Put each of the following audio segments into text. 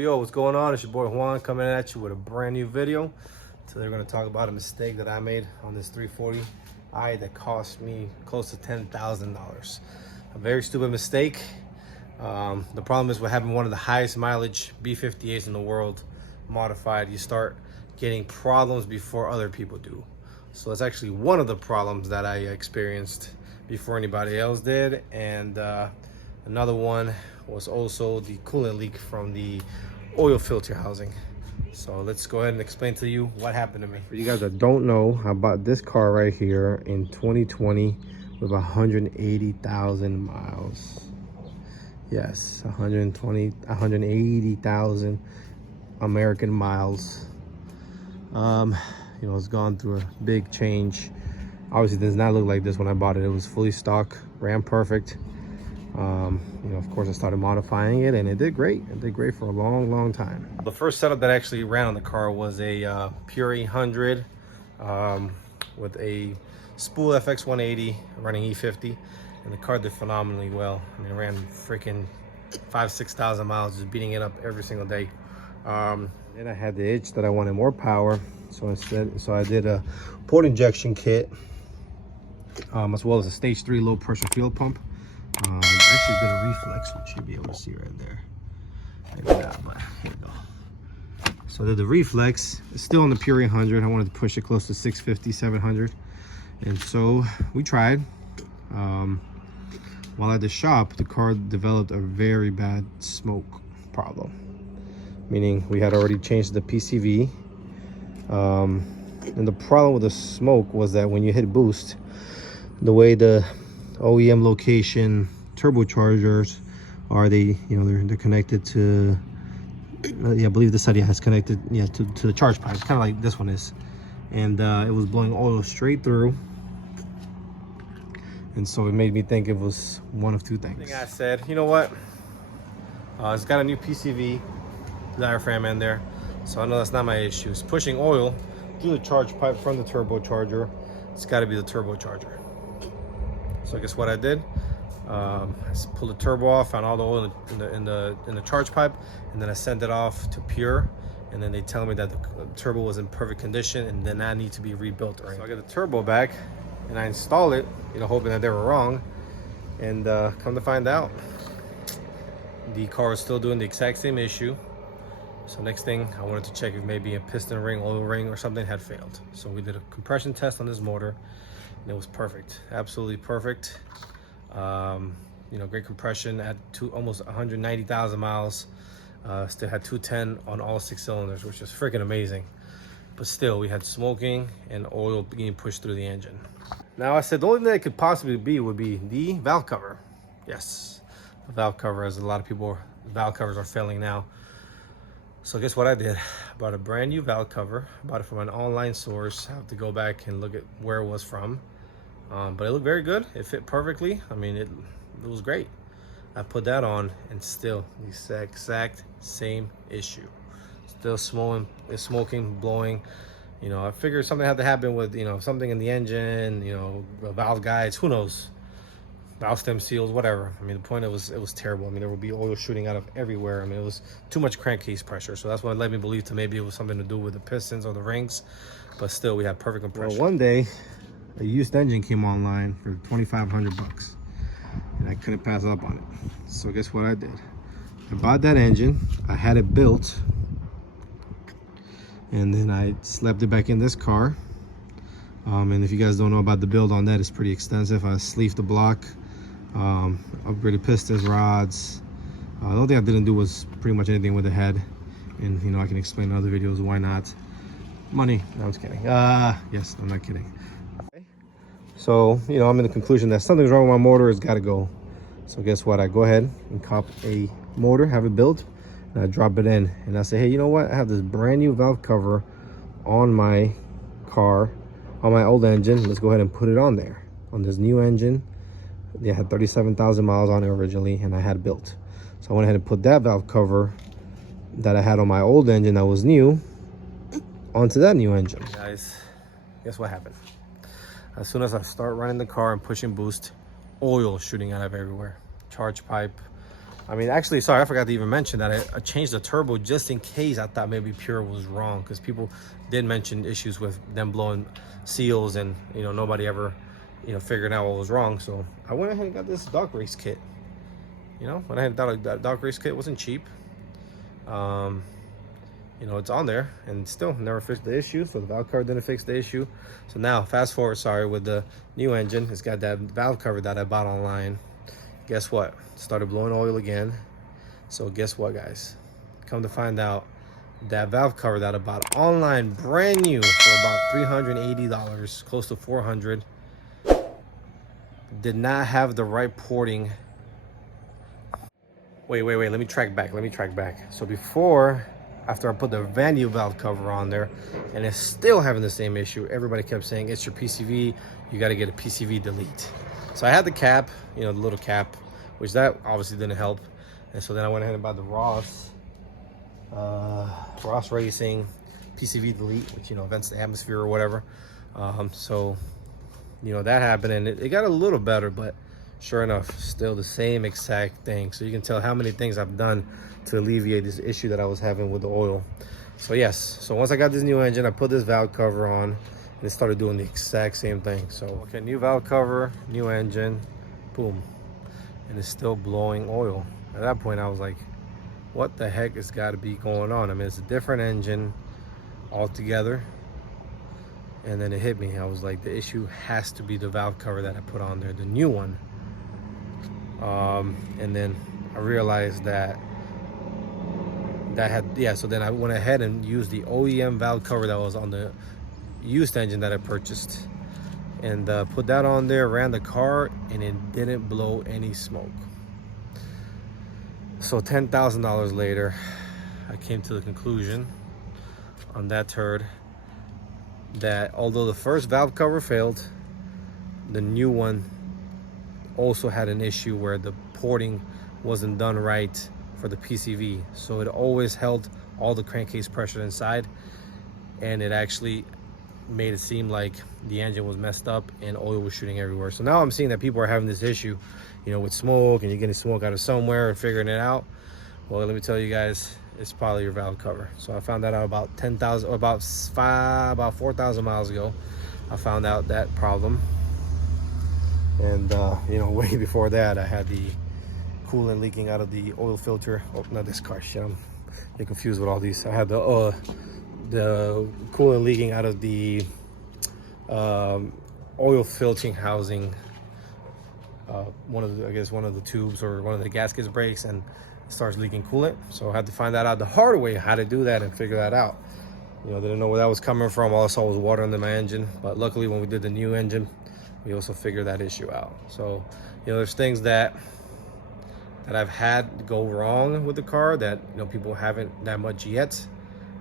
Yo, what's going on? It's your boy Juan coming at you with a brand new video. Today we're going to talk about a mistake that I made on this 340i that cost me close to $10,000. A very stupid mistake. The problem is we're having one of the highest mileage B58s in the world modified. You start getting problems before other people do. So it's actually one of the problems that I experienced before anybody else did. And another one was also the coolant leak from the oil filter housing. So let's go ahead and explain to you what happened to me. For you guys that don't know, I bought this car right here in 2020 with 180,000 miles. Yes, 180,000 American miles. You know, it's gone through a big change. Obviously, it does not look like this when I bought it. It was fully stock, ran perfect. You know, of course, I started modifying it, and it did great. It did great for a long time. The first setup that actually ran on the car was a Pure 800 with a spool FX 180 running E50, and the car did phenomenally well. I mean, it ran freaking 5,000-6,000 miles, just beating it up every single day. Then I had the itch that I wanted more power, so I did a port injection kit, as well as a stage 3 low pressure fuel pump. Actually did a reflex, which you'll be able to see right there. Maybe not, but here we go. So I did the reflex. It's still on the Pure 800. I wanted to push it close to 650, 700. And so we tried. While at the shop, the car developed a very bad smoke problem. Meaning we had already changed the PCV. And the problem with the smoke was that when you hit boost, the way the OEM location turbochargers are, they're connected to, I believe this side has connected to the charge pipe, kind of like this one is, and it was blowing oil straight through, and so it made me think it was one of two things. I said, you know what, it's got a new PCV diaphragm in there, so I know that's not my issue. It's pushing oil through the charge pipe from the turbocharger. It's got to be the turbocharger. So guess what I did? I pulled the turbo off, found all the oil in the charge pipe, and then I sent it off to Pure, and then they tell me that the turbo was in perfect condition and then I need to be rebuilt. Right? So I got the turbo back and I installed it, you know, hoping that they were wrong, and come to find out, the car is still doing the exact same issue. So next thing, I wanted to check if maybe a piston ring, oil ring, or something had failed. So we did a compression test on this motor, and it was perfect, absolutely perfect. You know, great compression at almost 190,000 miles. Still had 210 on all 6 cylinders, which is freaking amazing. But still, we had smoking and oil being pushed through the engine. Now, I said the only thing that could possibly be would be the valve cover. Yes, the valve cover, as a lot of people, valve covers are failing now. So guess what I did? I bought a brand new valve cover. I bought it from an online source. I have to go back and look at where it was from. But it looked very good. It fit perfectly. I mean, it was great. I put that on, and still the exact same issue. Still smoking, blowing. You know, I figured something had to happen with, you know, something in the engine, you know, valve guides, who knows, valve stem seals, whatever. I mean, the point, it was terrible. I mean, there would be oil shooting out of everywhere. I mean, it was too much crankcase pressure. So that's what led me to believe maybe it was something to do with the pistons or the rings. But still, we had perfect compression. Well, one day, a used engine came online for 2,500 bucks, and I couldn't pass up on it. So guess what I did? I bought that engine. I had it built, and then I slapped it back in this car. And if you guys don't know about the build on that, it's pretty extensive. I sleeved the block, upgraded pistons, rods. The only thing I didn't do was pretty much anything with the head, and you know, I can explain in other videos why not. Money. No, I'm just kidding. Yes, I'm not kidding. So, you know, I'm in the conclusion that something's wrong with my motor. It's got to go. So guess what? I go ahead and cop a motor, have it built, and I drop it in. And I say, hey, you know what? I have this brand new valve cover on my car, on my old engine. Let's go ahead and put it on there. On this new engine, they had 37,000 miles on it originally, and I had it built. So I went ahead and put that valve cover that I had on my old engine that was new onto that new engine. Guys, guess what happened? As soon as I start running the car and pushing boost, oil shooting out of everywhere. Charge pipe, I mean, actually, sorry, I forgot to even mention that I changed the turbo just in case I thought maybe Pure was wrong, because people did mention issues with them blowing seals, and you know, nobody ever, you know, figured out what was wrong. So I went ahead and got this dog race kit. You know, when I had that dog race kit, wasn't cheap. You know, it's on there and still never fixed the issue. So the valve cover didn't fix the issue. So now fast forward, sorry, with the new engine, it's got that valve cover that I bought online. Guess what? Started blowing oil again. So guess what, guys? Come to find out, that valve cover that I bought online, brand new, for about $380, close to $400, did not have the right porting. Wait, let me track back. So before, after I put the value valve cover on there, and it's still having the same issue, everybody kept saying, it's your PCV, you got to get a PCV delete. So I had the cap, you know, the little cap, which that obviously didn't help. And so then I went ahead and bought the Ross Racing PCV delete, which, you know, vents the atmosphere or whatever. So, you know, that happened, and it got a little better, but sure enough, still the same exact thing. So you can tell how many things I've done to alleviate this issue that I was having with the oil. So yes, so once I got this new engine, I put this valve cover on, and it started doing the exact same thing. So okay, new valve cover, new engine, boom, and it's still blowing oil. At that point I was like, what the heck has got to be going on? I mean, it's a different engine altogether. And then it hit me. I was like, the issue has to be the valve cover that I put on there, the new one. And then I realized that had, yeah, so then I went ahead and used the OEM valve cover that was on the used engine that I purchased, and put that on there, ran the car, and it didn't blow any smoke. So $10,000 later, I came to the conclusion on that turd that although the first valve cover failed, the new one also had an issue where the porting wasn't done right for the PCV. So it always held all the crankcase pressure inside, and it actually made it seem like the engine was messed up and oil was shooting everywhere. So now I'm seeing that people are having this issue, you know, with smoke, and you're getting smoke out of somewhere and figuring it out. Well, let me tell you guys, it's probably your valve cover. So I found that out about 4,000 miles ago. I found out that problem. And you know, way before that, I had the coolant leaking out of the oil filter. Oh, not this car, shit, I'm getting confused with all these. I had the coolant leaking out of the oil filtering housing. One of the tubes or one of the gaskets breaks and it starts leaking coolant. So I had to find that out the hard way, how to do that and figure that out. You know, didn't know where that was coming from. All I saw was water under my engine. But luckily, when we did the new engine, we also figured that issue out. So, you know, there's things that I've had go wrong with the car that, you know, people haven't that much yet.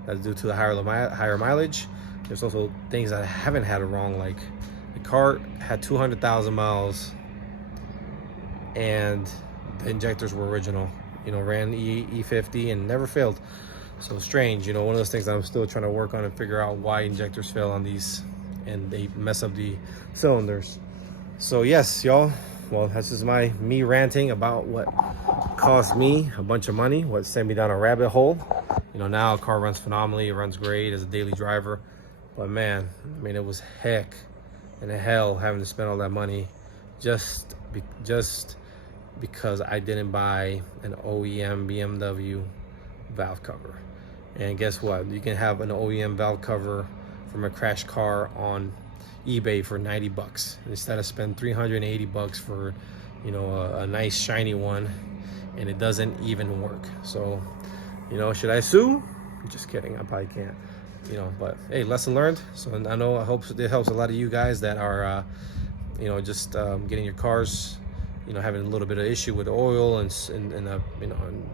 That's due to the higher mileage. There's also things that I haven't had wrong, like the car had 200,000 miles and the injectors were original. You know, ran E50 and never failed. So strange, you know, one of those things that I'm still trying to work on and figure out why injectors fail on these and they mess up the cylinders. So yes, y'all, well, that's just me ranting about what cost me a bunch of money, what sent me down a rabbit hole. You know, now a car runs phenomenally, it runs great as a daily driver. But man, I mean, it was heck and hell having to spend all that money just because I didn't buy an OEM BMW valve cover. And guess what? You can have an OEM valve cover from a crashed car on eBay for 90 bucks instead of spend 380 bucks for, you know, a nice shiny one, and it doesn't even work. So, you know, should I sue? Just kidding, I probably can't, you know, but hey, lesson learned. So I know, I hope it helps a lot of you guys that are you know, just getting your cars, you know, having a little bit of issue with oil and you know, and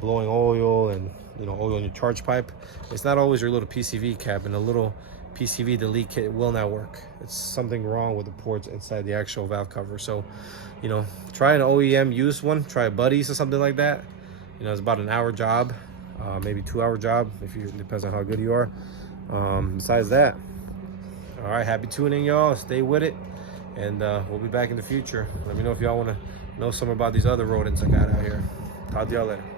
blowing oil and, you know, oil in your charge pipe. It's not always your little PCV cap, and a little PCV delete kit will not work. It's something wrong with the ports inside the actual valve cover. So, you know, try an OEM used one, try a Buddies or something like that. You know, it's about an hour job, maybe 2 hour job, depends on how good you are. Besides that, all right, happy tuning, y'all. Stay with it, and we'll be back in the future. Let me know if y'all want to know some about these other rodents I got out here. Talk to y'all later.